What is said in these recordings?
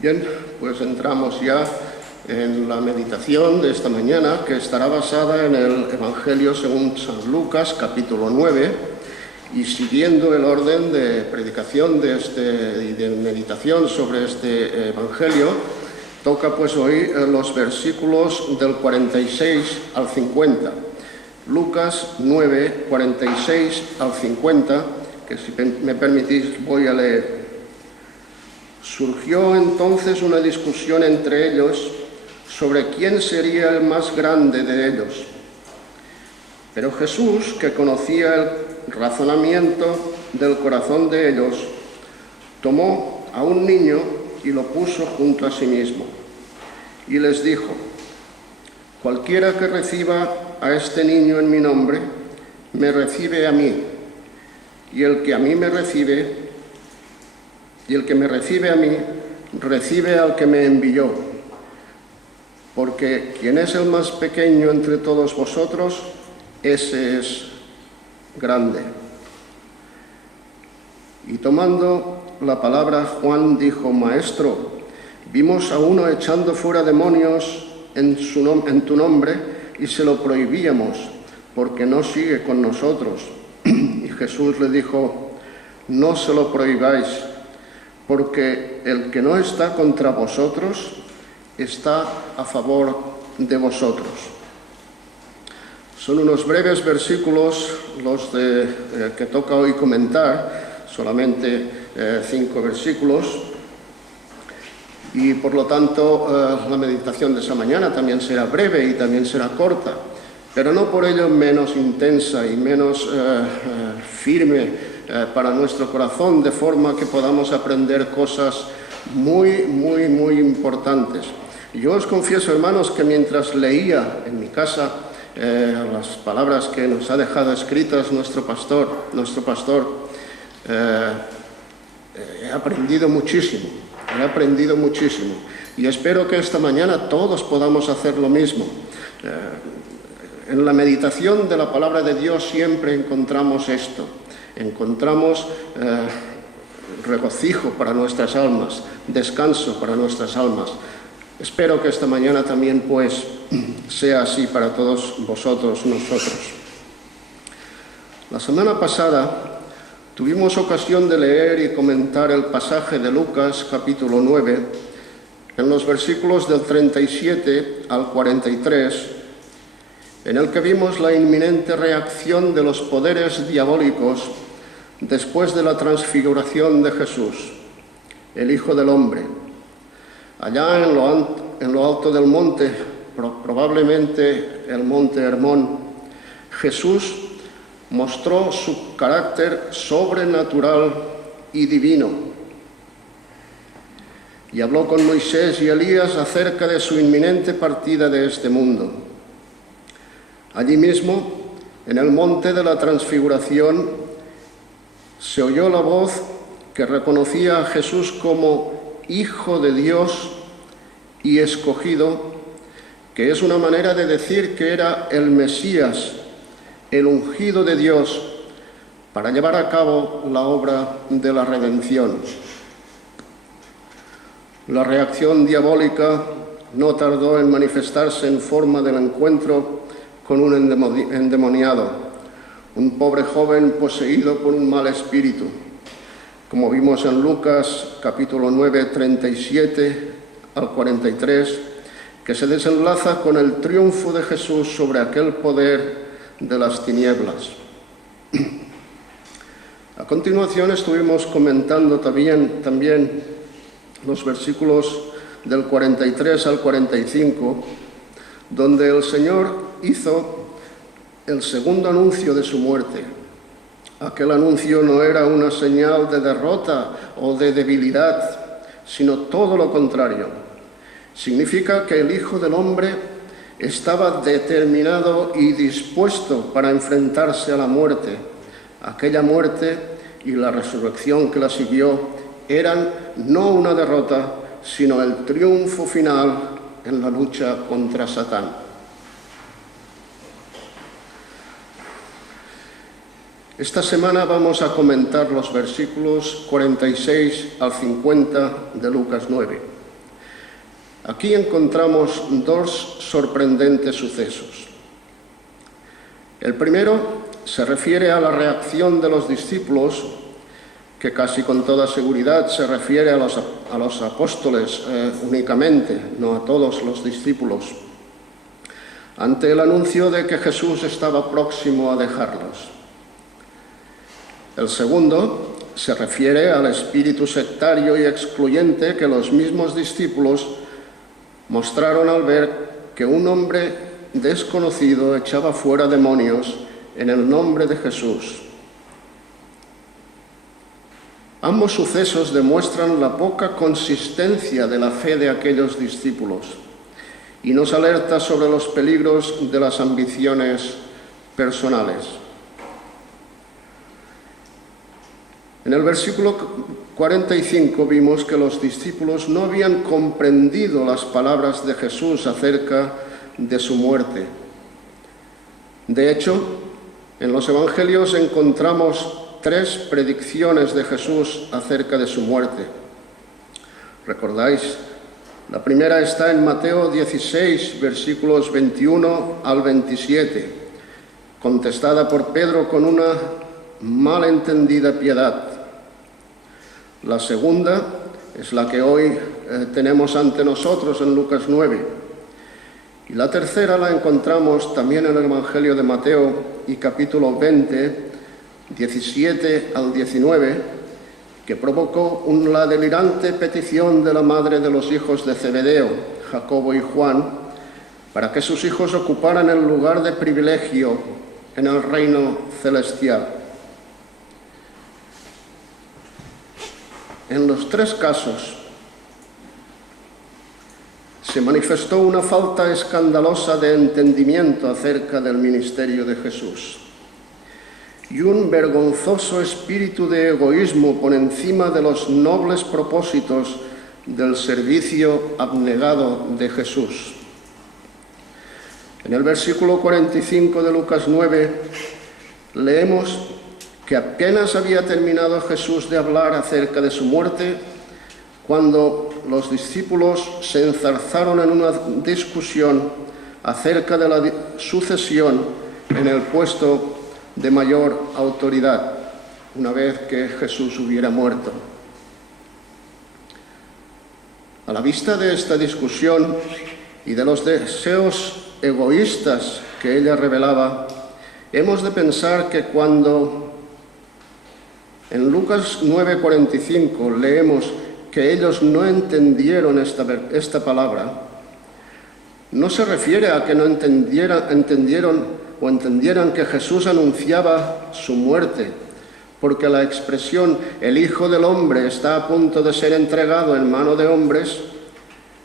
Bien, pues entramos ya en la meditación de esta mañana, que estará basada en el Evangelio según San Lucas, capítulo 9, y siguiendo el orden de predicación y de meditación sobre este Evangelio, toca pues hoy los versículos del 46 al 50. Lucas 9, 46 al 50, que si me permitís voy a leer. Surgió entonces una discusión entre ellos sobre quién sería el más grande de ellos. Pero Jesús, que conocía el razonamiento del corazón de ellos, tomó a un niño y lo puso junto a sí mismo. Y les dijo: cualquiera que reciba a este niño en mi nombre, me recibe a mí, y el que me recibe a mí, recibe al que me envió. Porque quien es el más pequeño entre todos vosotros, ese es grande. Y tomando la palabra, Juan dijo: Maestro, vimos a uno echando fuera demonios en tu nombre y se lo prohibíamos, porque no sigue con nosotros. Y Jesús le dijo: no se lo prohibáis, porque el que no está contra vosotros está a favor de vosotros. Son unos breves versículos los que toca hoy comentar, solamente 5 versículos, y por lo tanto la meditación de esa mañana también será breve y también será corta, pero no por ello menos intensa y menos firme para nuestro corazón, de forma que podamos aprender cosas muy importantes. Yo os confieso, hermanos, que mientras leía en mi casa las palabras que nos ha dejado escritas nuestro pastor, he aprendido muchísimo, y espero que esta mañana todos podamos hacer lo mismo. En la meditación de la palabra de Dios siempre encontramos esto, encontramos regocijo para nuestras almas, descanso para nuestras almas. Espero que esta mañana también pues sea así para todos vosotros, nosotros. La semana pasada tuvimos ocasión de leer y comentar el pasaje de Lucas capítulo 9 en los versículos del 37 al 43, en el que vimos la inminente reacción de los poderes diabólicos después de la transfiguración de Jesús, el Hijo del Hombre. Allá en lo alto del monte, probablemente el monte Hermón, Jesús mostró su carácter sobrenatural y divino, y habló con Moisés y Elías acerca de su inminente partida de este mundo. Allí mismo, en el monte de la transfiguración, se oyó la voz que reconocía a Jesús como Hijo de Dios y escogido, que es una manera de decir que era el Mesías, el ungido de Dios, para llevar a cabo la obra de la redención. La reacción diabólica no tardó en manifestarse en forma del encuentro con un endemoniado, un pobre joven poseído por un mal espíritu, como vimos en Lucas capítulo 9, 37 al 43, que se desenlaza con el triunfo de Jesús sobre aquel poder de las tinieblas. A continuación estuvimos comentando también los versículos del 43 al 45, donde el Señor hizo el segundo anuncio de su muerte. Aquel anuncio no era una señal de derrota o de debilidad, sino todo lo contrario. Significa que el Hijo del Hombre estaba determinado y dispuesto para enfrentarse a la muerte. Aquella muerte y la resurrección que la siguió eran no una derrota, sino el triunfo final en la lucha contra Satán. Esta semana vamos a comentar los versículos 46 al 50 de Lucas 9. Aquí encontramos dos sorprendentes sucesos. El primero se refiere a la reacción de los discípulos, que casi con toda seguridad se refiere a los apóstoles únicamente, no a todos los discípulos, ante el anuncio de que Jesús estaba próximo a dejarlos. El segundo se refiere al espíritu sectario y excluyente que los mismos discípulos mostraron al ver que un hombre desconocido echaba fuera demonios en el nombre de Jesús. Ambos sucesos demuestran la poca consistencia de la fe de aquellos discípulos y nos alerta sobre los peligros de las ambiciones personales. En el versículo 45 vimos que los discípulos no habían comprendido las palabras de Jesús acerca de su muerte. De hecho, en los evangelios encontramos 3 predicciones de Jesús acerca de su muerte. ¿Recordáis? La primera está en Mateo 16, versículos 21 al 27, contestada por Pedro con una malentendida piedad. La segunda es la que hoy tenemos ante nosotros en Lucas 9. Y la tercera la encontramos también en el Evangelio de Mateo y capítulo 20, 17 al 19, que provocó la delirante petición de la madre de los hijos de Zebedeo, Jacobo y Juan, para que sus hijos ocuparan el lugar de privilegio en el reino celestial. En los 3 casos se manifestó una falta escandalosa de entendimiento acerca del ministerio de Jesús y un vergonzoso espíritu de egoísmo por encima de los nobles propósitos del servicio abnegado de Jesús. En el versículo 45 de Lucas 9 leemos que apenas había terminado Jesús de hablar acerca de su muerte cuando los discípulos se enzarzaron en una discusión acerca de la sucesión en el puesto de mayor autoridad, una vez que Jesús hubiera muerto. A la vista de esta discusión y de los deseos egoístas que ella revelaba, hemos de pensar que cuando en Lucas 9:45 leemos que ellos no entendieron esta palabra, no se refiere a que no entendieran que Jesús anunciaba su muerte, porque la expresión «el Hijo del Hombre está a punto de ser entregado en mano de hombres»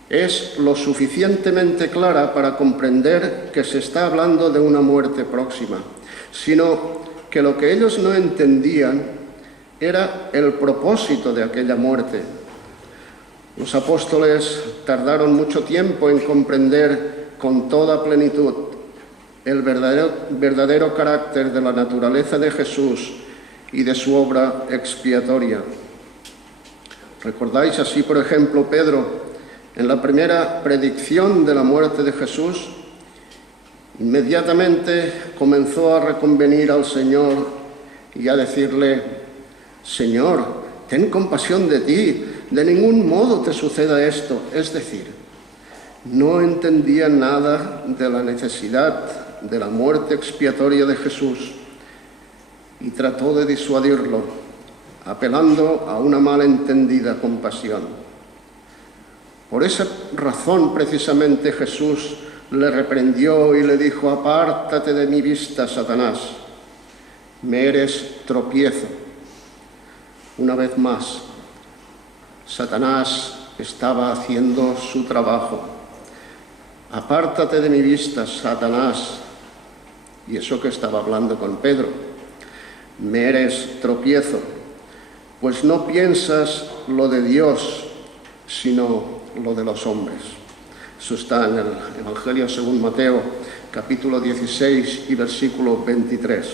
es lo suficientemente clara para comprender que se está hablando de una muerte próxima, sino que lo que ellos no entendían era el propósito de aquella muerte. Los apóstoles tardaron mucho tiempo en comprender con toda plenitud el verdadero carácter de la naturaleza de Jesús y de su obra expiatoria. ¿Recordáis así, por ejemplo, Pedro, en la primera predicción de la muerte de Jesús, inmediatamente comenzó a reconvenir al Señor y a decirle: Señor, ten compasión de ti, de ningún modo te suceda esto. Es decir, no entendía nada de la necesidad de la muerte expiatoria de Jesús y trató de disuadirlo, apelando a una malentendida compasión. Por esa razón, precisamente, Jesús le reprendió y le dijo: «Apártate de mi vista, Satanás, me eres tropiezo». Una vez más, Satanás estaba haciendo su trabajo. «Apártate de mi vista, Satanás». Y eso que estaba hablando con Pedro. «Me eres tropiezo, pues no piensas lo de Dios, sino lo de los hombres». Eso está en el Evangelio según Mateo, capítulo 16 y versículo 23.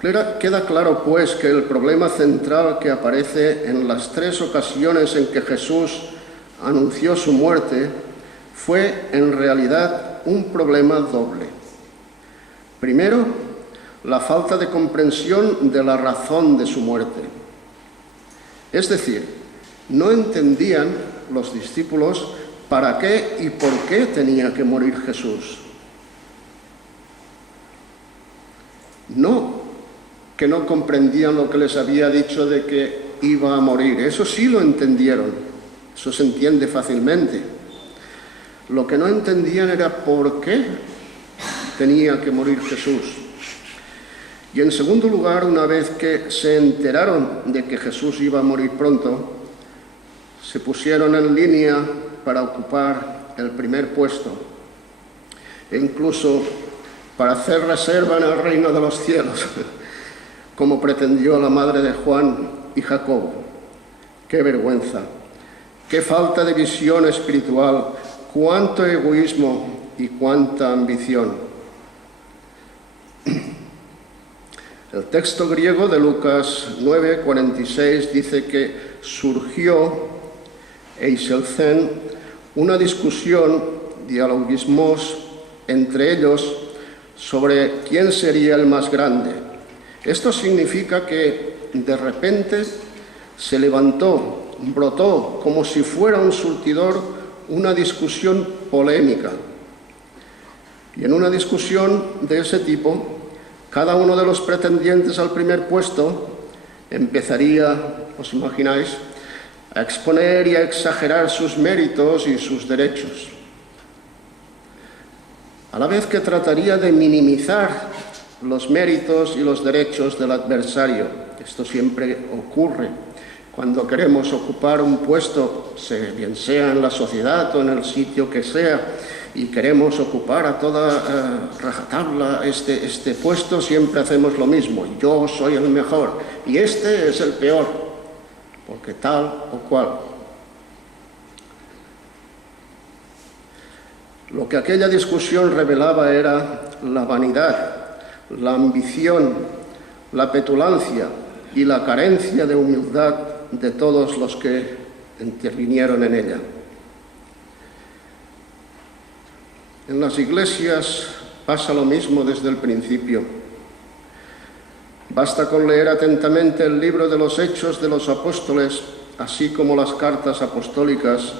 Queda claro, pues, que el problema central que aparece en las 3 ocasiones en que Jesús anunció su muerte, fue en realidad un problema doble. Primero, la falta de comprensión de la razón de su muerte. Es decir, no entendían los discípulos para qué y por qué tenía que morir Jesús. No que no comprendían lo que les había dicho de que iba a morir. Eso sí lo entendieron. Eso se entiende fácilmente. Lo que no entendían era por qué tenía que morir Jesús. Y en segundo lugar, una vez que se enteraron de que Jesús iba a morir pronto, se pusieron en línea para ocupar el primer puesto e incluso para hacer reserva en el reino de los cielos, como pretendió la madre de Juan y Jacobo. ¡Qué vergüenza! ¡Qué falta de visión espiritual! ¡Cuánto egoísmo y cuánta ambición! El texto griego de Lucas 9:46 dice que surgió eiselzen una discusión, dialogismos, entre ellos sobre quién sería el más grande. Esto significa que de repente se levantó, brotó como si fuera un surtidor una discusión polémica. Y en una discusión de ese tipo, cada uno de los pretendientes al primer puesto empezaría, os imagináis, a exponer y a exagerar sus méritos y sus derechos, a la vez que trataría de minimizar los méritos y los derechos del adversario. Esto siempre ocurre cuando queremos ocupar un puesto, bien sea en la sociedad o en el sitio que sea, y queremos ocupar a toda rajatabla este puesto, siempre hacemos lo mismo. Yo soy el mejor y este es el peor, porque tal o cual. Lo que aquella discusión revelaba era la vanidad, la ambición, la petulancia y la carencia de humildad de todos los que intervinieron en ella. En las iglesias pasa lo mismo desde el principio. Basta con leer atentamente el libro de los Hechos de los Apóstoles, así como las cartas apostólicas,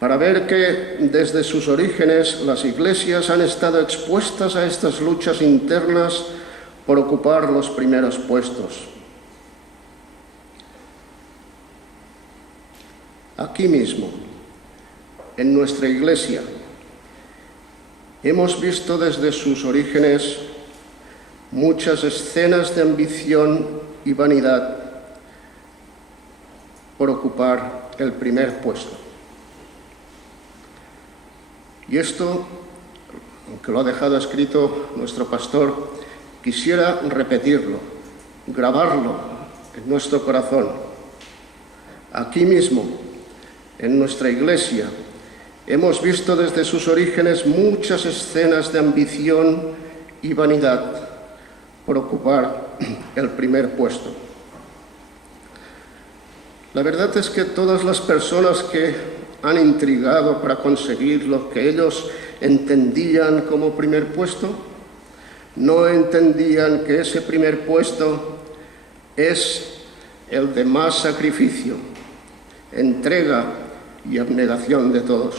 para ver que desde sus orígenes las iglesias han estado expuestas a estas luchas internas por ocupar los primeros puestos. Aquí mismo, en nuestra iglesia, hemos visto desde sus orígenes muchas escenas de ambición y vanidad por ocupar el primer puesto. Y esto, aunque lo ha dejado escrito nuestro pastor, quisiera repetirlo, grabarlo en nuestro corazón. Aquí mismo, en nuestra iglesia, hemos visto desde sus orígenes muchas escenas de ambición y vanidad por ocupar el primer puesto. La verdad es que todas las personas que han intrigado para conseguir lo que ellos entendían como primer puesto, no entendían que ese primer puesto es el de más sacrificio, entrega y abnegación de todos.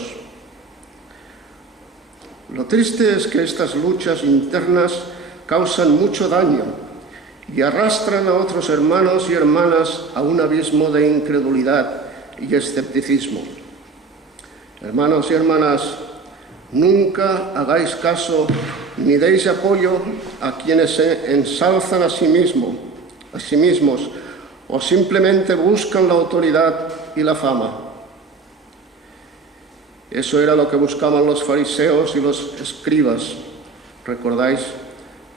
Lo triste es que estas luchas internas causan mucho daño y arrastran a otros hermanos y hermanas a un abismo de incredulidad y escepticismo. Hermanos y hermanas, nunca hagáis caso ni deis apoyo a quienes se ensalzan a sí mismos o simplemente buscan la autoridad y la fama. Eso era lo que buscaban los fariseos y los escribas, ¿recordáis?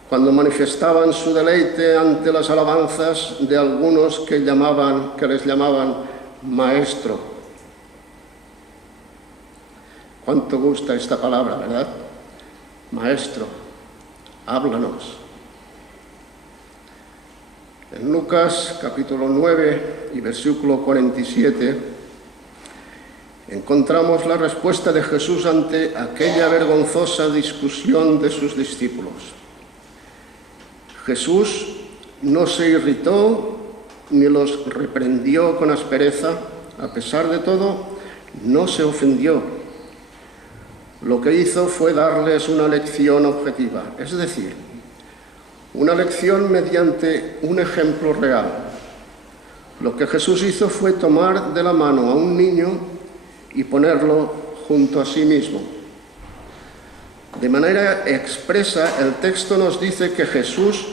Cuando manifestaban su deleite ante las alabanzas de algunos que les llamaban maestro. Cuánto gusta esta palabra, ¿verdad? Maestro, háblanos. En Lucas capítulo 9 y versículo 47 encontramos la respuesta de Jesús ante aquella vergonzosa discusión de sus discípulos. Jesús no se irritó ni los reprendió con aspereza. A pesar de todo, no se ofendió. Lo que hizo fue darles una lección objetiva, es decir, una lección mediante un ejemplo real. Lo que Jesús hizo fue tomar de la mano a un niño y ponerlo junto a sí mismo. De manera expresa, el texto nos dice que Jesús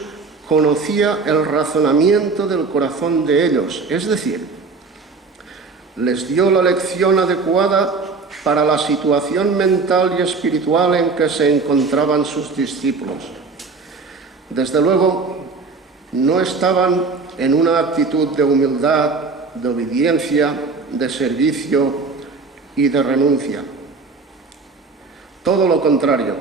conocía el razonamiento del corazón de ellos, es decir, les dio la lección adecuada para la situación mental y espiritual en que se encontraban sus discípulos. Desde luego, no estaban en una actitud de humildad, de obediencia, de servicio y de renuncia. Todo lo contrario,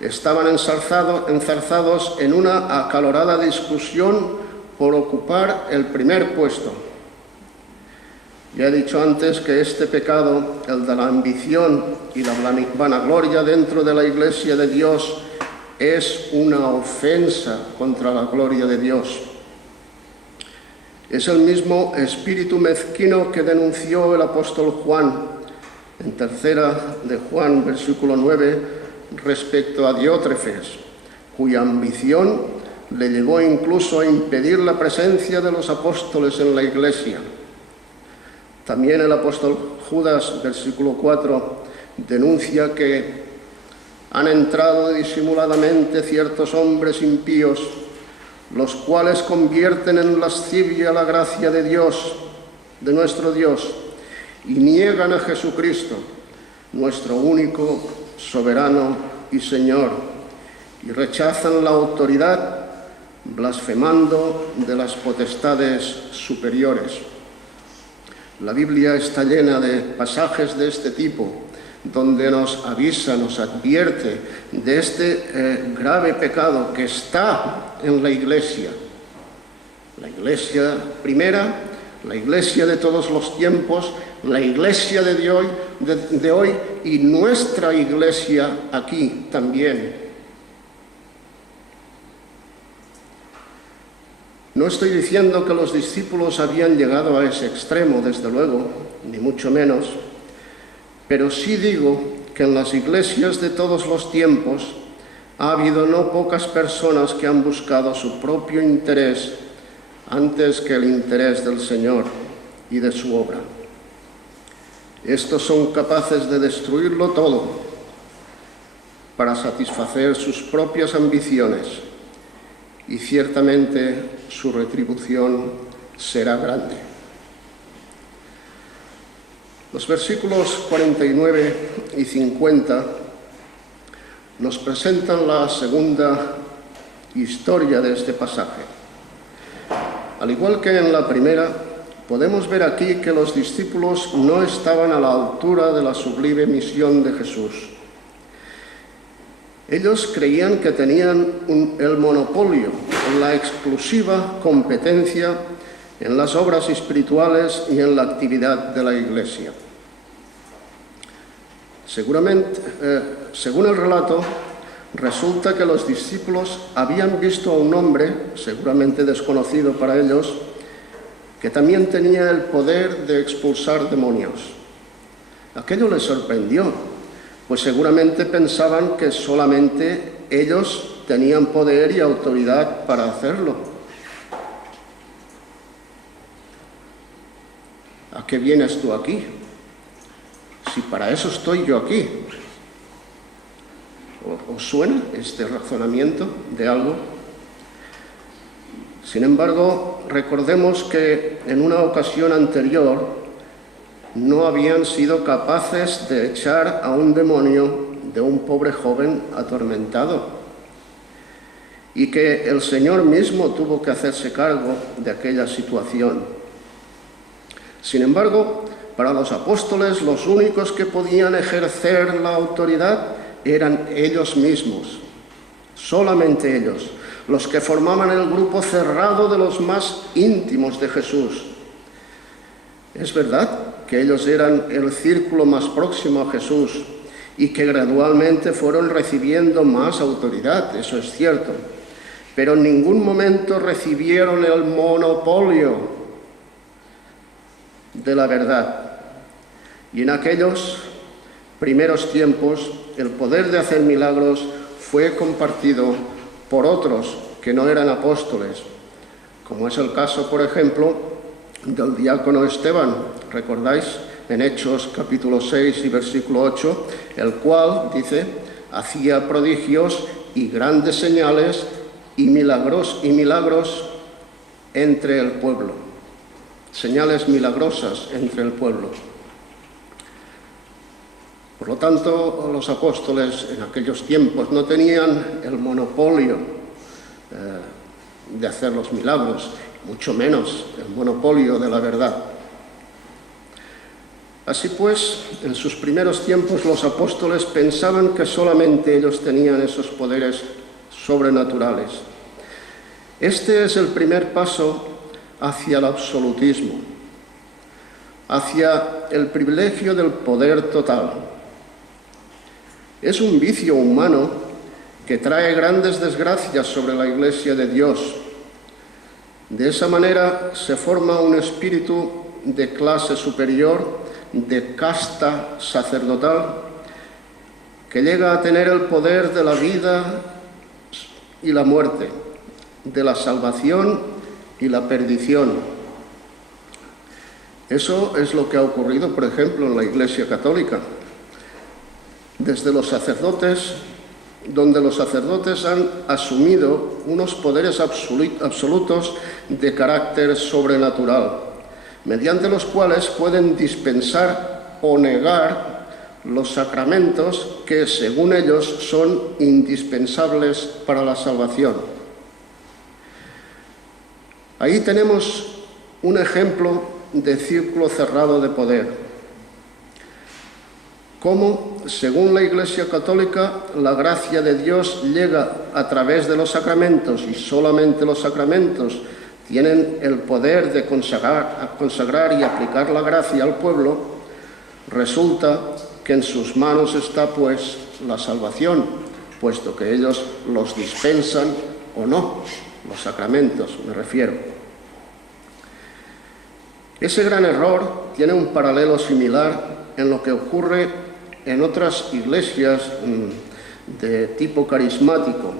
estaban enzarzados en una acalorada discusión por ocupar el primer puesto. Ya he dicho antes que este pecado, el de la ambición y la vanagloria dentro de la Iglesia de Dios, es una ofensa contra la gloria de Dios. Es el mismo espíritu mezquino que denunció el apóstol Juan en 3 de Juan, versículo 9, respecto a Diótrefes, cuya ambición le llevó incluso a impedir la presencia de los apóstoles en la Iglesia. También el apóstol Judas, versículo 4, denuncia que han entrado disimuladamente ciertos hombres impíos, los cuales convierten en lascivia la gracia de Dios, de nuestro Dios, y niegan a Jesucristo, nuestro único, soberano y Señor, y rechazan la autoridad, blasfemando de las potestades superiores. La Biblia está llena de pasajes de este tipo, donde nos avisa, nos advierte de este grave pecado que está en la Iglesia primera, la Iglesia de todos los tiempos, la Iglesia de hoy y nuestra Iglesia aquí también. No estoy diciendo que los discípulos habían llegado a ese extremo, desde luego, ni mucho menos, pero sí digo que en las iglesias de todos los tiempos ha habido no pocas personas que han buscado su propio interés antes que el interés del Señor y de su obra. Estos son capaces de destruirlo todo para satisfacer sus propias ambiciones, y ciertamente su retribución será grande. Los versículos 49 y 50 nos presentan la segunda historia de este pasaje. Al igual que en la primera, podemos ver aquí que los discípulos no estaban a la altura de la sublime misión de Jesús. Ellos creían que tenían el monopolio, la exclusiva competencia en las obras espirituales y en la actividad de la Iglesia. Seguramente, según el relato, resulta que los discípulos habían visto a un hombre, seguramente desconocido para ellos, que también tenía el poder de expulsar demonios. Aquello les sorprendió, pues seguramente pensaban que solamente ellos tenían poder y autoridad para hacerlo. ¿A qué vienes tú aquí? Si para eso estoy yo aquí. ¿Os suena este razonamiento de algo? Sin embargo, recordemos que en una ocasión anterior no habían sido capaces de echar a un demonio de un pobre joven atormentado, y que el Señor mismo tuvo que hacerse cargo de aquella situación. Sin embargo, para los apóstoles, los únicos que podían ejercer la autoridad eran ellos mismos, solamente ellos, los que formaban el grupo cerrado de los más íntimos de Jesús. Es verdad que ellos eran el círculo más próximo a Jesús y que gradualmente fueron recibiendo más autoridad, eso es cierto, pero en ningún momento recibieron el monopolio de la verdad. Y en aquellos primeros tiempos, el poder de hacer milagros fue compartido por otros que no eran apóstoles, como es el caso, por ejemplo, del diácono Esteban, ¿recordáis? En Hechos capítulo 6 y versículo 8, el cual, dice, hacía prodigios y grandes señales y milagros entre el pueblo. Señales milagrosas entre el pueblo. Por lo tanto, los apóstoles en aquellos tiempos no tenían el monopolio de hacer los milagros, mucho menos el monopolio de la verdad. Así pues, en sus primeros tiempos los apóstoles pensaban que solamente ellos tenían esos poderes sobrenaturales. Este es el primer paso hacia el absolutismo, hacia el privilegio del poder total. Es un vicio humano que trae grandes desgracias sobre la Iglesia de Dios. De esa manera se forma un espíritu de clase superior, de casta sacerdotal, que llega a tener el poder de la vida y la muerte, de la salvación y la perdición. Eso es lo que ha ocurrido, por ejemplo, en la Iglesia Católica. Desde los sacerdotes, donde los sacerdotes han asumido unos poderes absolutos de carácter sobrenatural, mediante los cuales pueden dispensar o negar los sacramentos que, según ellos, son indispensables para la salvación. Ahí tenemos un ejemplo de círculo cerrado de poder. Cómo, según la Iglesia Católica, la gracia de Dios llega a través de los sacramentos y solamente los sacramentos tienen el poder de consagrar y aplicar la gracia al pueblo. Resulta que en sus manos está, pues, la salvación, puesto que ellos los dispensan o no, los sacramentos, me refiero. Ese gran error tiene un paralelo similar en lo que ocurre en otras iglesias de tipo carismático,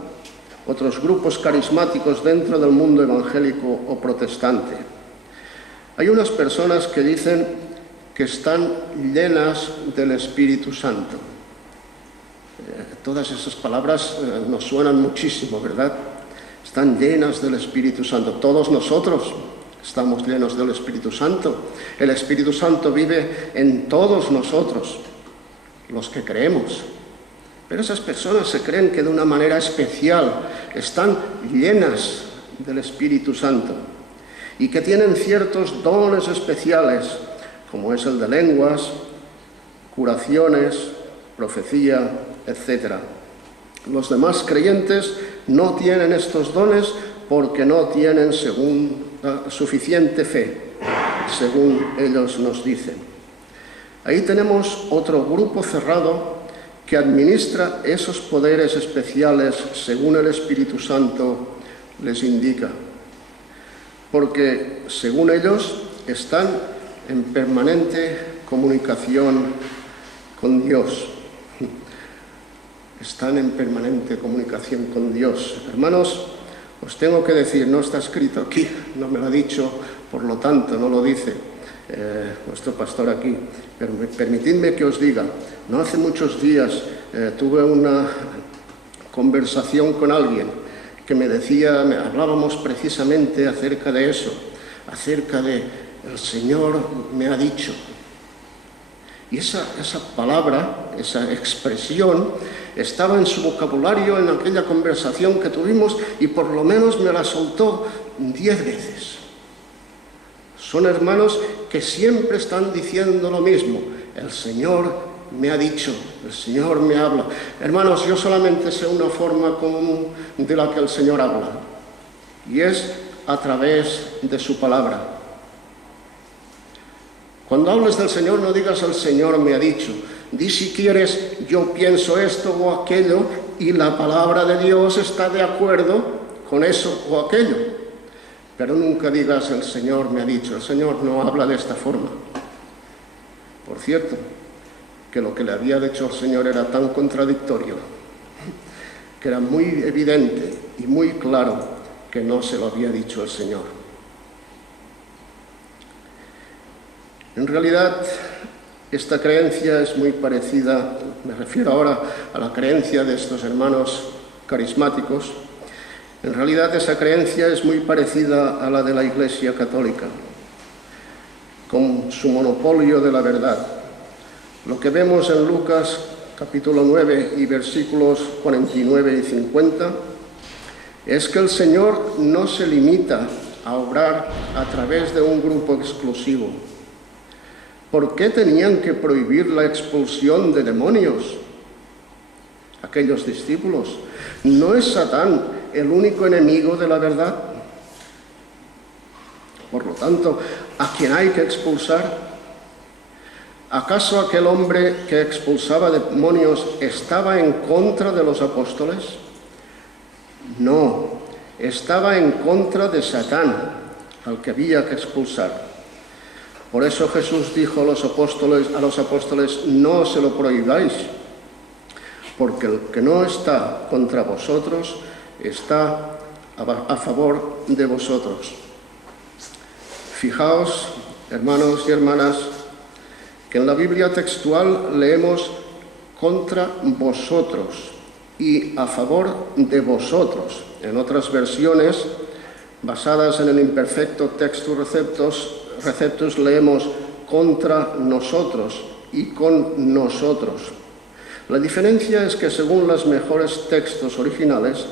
otros grupos carismáticos dentro del mundo evangélico o protestante. Hay unas personas que dicen que están llenas del Espíritu Santo. Todas esas palabras nos suenan muchísimo, ¿verdad? Están llenas del Espíritu Santo. Todos nosotros estamos llenos del Espíritu Santo. El Espíritu Santo vive en todos nosotros, los que creemos. Pero esas personas se creen que de una manera especial están llenas del Espíritu Santo y que tienen ciertos dones especiales, como es el de lenguas, curaciones, profecía, etc. Los demás creyentes no tienen estos dones porque no tienen suficiente fe, según ellos nos dicen. Ahí tenemos otro grupo cerrado que administra esos poderes especiales según el Espíritu Santo les indica, porque según ellos están en permanente comunicación con Dios. Están en permanente comunicación con Dios. Hermanos, os tengo que decir, no está escrito aquí, no me lo ha dicho, por lo tanto no lo dice nuestro pastor aquí, pero permitidme que os diga, no hace muchos días tuve una conversación con alguien que me decía, hablábamos precisamente acerca de eso, acerca de el Señor me ha dicho. Y esa palabra, esa expresión, estaba en su vocabulario en aquella conversación que tuvimos y por lo menos me la soltó 10 veces. Son hermanos que siempre están diciendo lo mismo. El Señor me ha dicho, el Señor me habla. Hermanos, yo solamente sé una forma común de la que el Señor habla, y es a través de su palabra. Cuando hables del Señor, no digas el Señor me ha dicho. Di si quieres, yo pienso esto o aquello, y la palabra de Dios está de acuerdo con eso o aquello. Pero nunca digas el Señor me ha dicho. El Señor no habla de esta forma. Por cierto, que lo que le había dicho el Señor era tan contradictorio, que era muy evidente y muy claro que no se lo había dicho el Señor. En realidad, esta creencia es muy parecida, me refiero ahora a la creencia de estos hermanos carismáticos. En realidad, esa creencia es muy parecida a la de la Iglesia Católica, con su monopolio de la verdad. Lo que vemos en Lucas capítulo 9 y versículos 49 y 50 es que el Señor no se limita a obrar a través de un grupo exclusivo. ¿Por qué tenían que prohibir la expulsión de demonios aquellos discípulos? ¿No es Satán el único enemigo de la verdad? Por lo tanto, ¿a quién hay que expulsar? ¿Acaso aquel hombre que expulsaba demonios estaba en contra de los apóstoles? No, estaba en contra de Satán, al que había que expulsar. Por eso Jesús dijo a los apóstoles, no se lo prohibáis, porque el que no está contra vosotros está a favor de vosotros. Fijaos, hermanos y hermanas, que en la Biblia textual leemos contra vosotros y a favor de vosotros. En otras versiones, basadas en el imperfecto textus receptus, leemos contra nosotros y con nosotros. La diferencia es que según los mejores textos originales,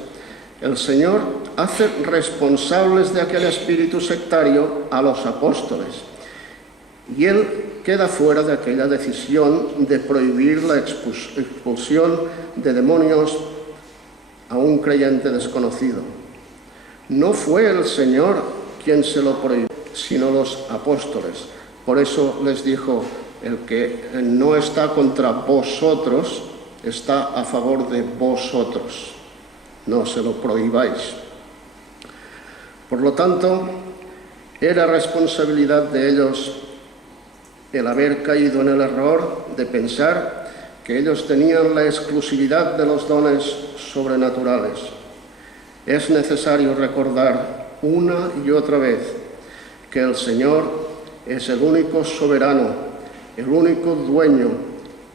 el Señor hace responsables de aquel espíritu sectario a los apóstoles, y Él queda fuera de aquella decisión de prohibir la expulsión de demonios a un creyente desconocido. No fue el Señor quien se lo prohibió, sino los apóstoles. Por eso les dijo, el que no está contra vosotros, está a favor de vosotros. No se lo prohibáis. Por lo tanto, era responsabilidad de ellos el haber caído en el error de pensar que ellos tenían la exclusividad de los dones sobrenaturales. Es necesario recordar una y otra vez que el Señor es el único soberano, el único dueño,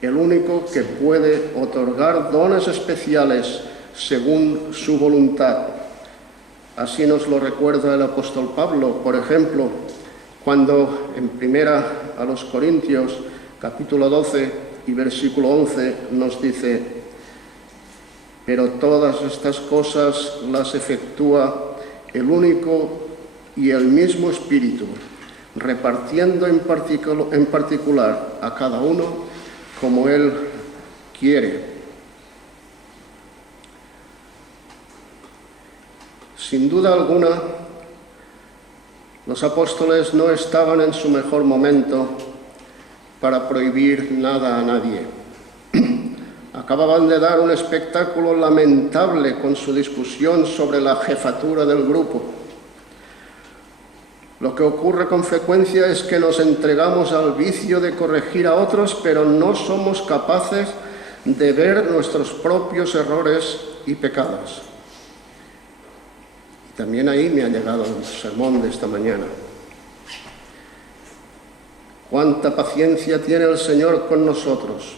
el único que puede otorgar dones especiales según su voluntad. Así nos lo recuerda el apóstol Pablo, por ejemplo, cuando en primera a los Corintios, capítulo 12 y versículo 11, nos dice: pero todas estas cosas las efectúa el único y el mismo Espíritu, repartiendo en particular a cada uno como Él quiere. Sin duda alguna, los apóstoles no estaban en su mejor momento para prohibir nada a nadie. Acababan de dar un espectáculo lamentable con su discusión sobre la jefatura del grupo. Lo que ocurre con frecuencia es que nos entregamos al vicio de corregir a otros, pero no somos capaces de ver nuestros propios errores y pecados. Y también ahí me ha llegado el sermón de esta mañana. Cuánta paciencia tiene el Señor con nosotros.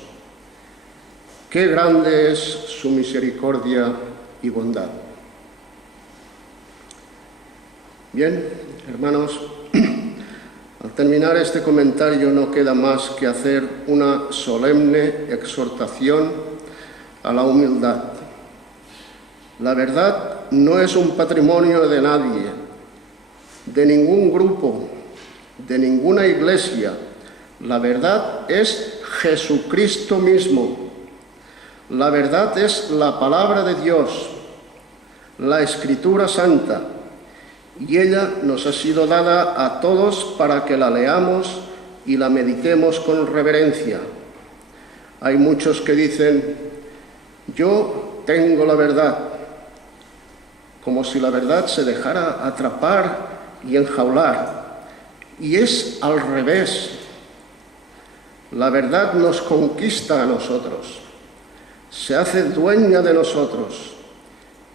Qué grande es su misericordia y bondad. Bien, hermanos, al terminar este comentario no queda más que hacer una solemne exhortación a la humildad. La verdad no es un patrimonio de nadie, de ningún grupo, de ninguna iglesia. La verdad es Jesucristo mismo. La verdad es la palabra de Dios, la Escritura Santa, y ella nos ha sido dada a todos para que la leamos y la meditemos con reverencia. Hay muchos que dicen, yo tengo la verdad, como si la verdad se dejara atrapar y enjaular. Y es al revés. La verdad nos conquista a nosotros, se hace dueña de nosotros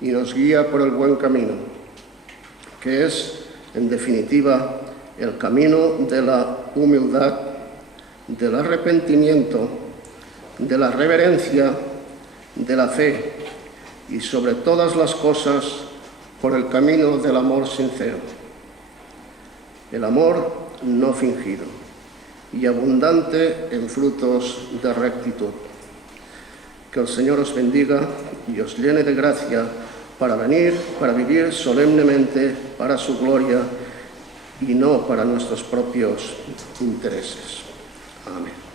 y nos guía por el buen camino, que es, en definitiva, el camino de la humildad, del arrepentimiento, de la reverencia, de la fe y, sobre todas las cosas, por el camino del amor sincero. El amor no fingido y abundante en frutos de rectitud. Que el Señor os bendiga y os llene de gracia para vivir solemnemente para su gloria y no para nuestros propios intereses. Amén.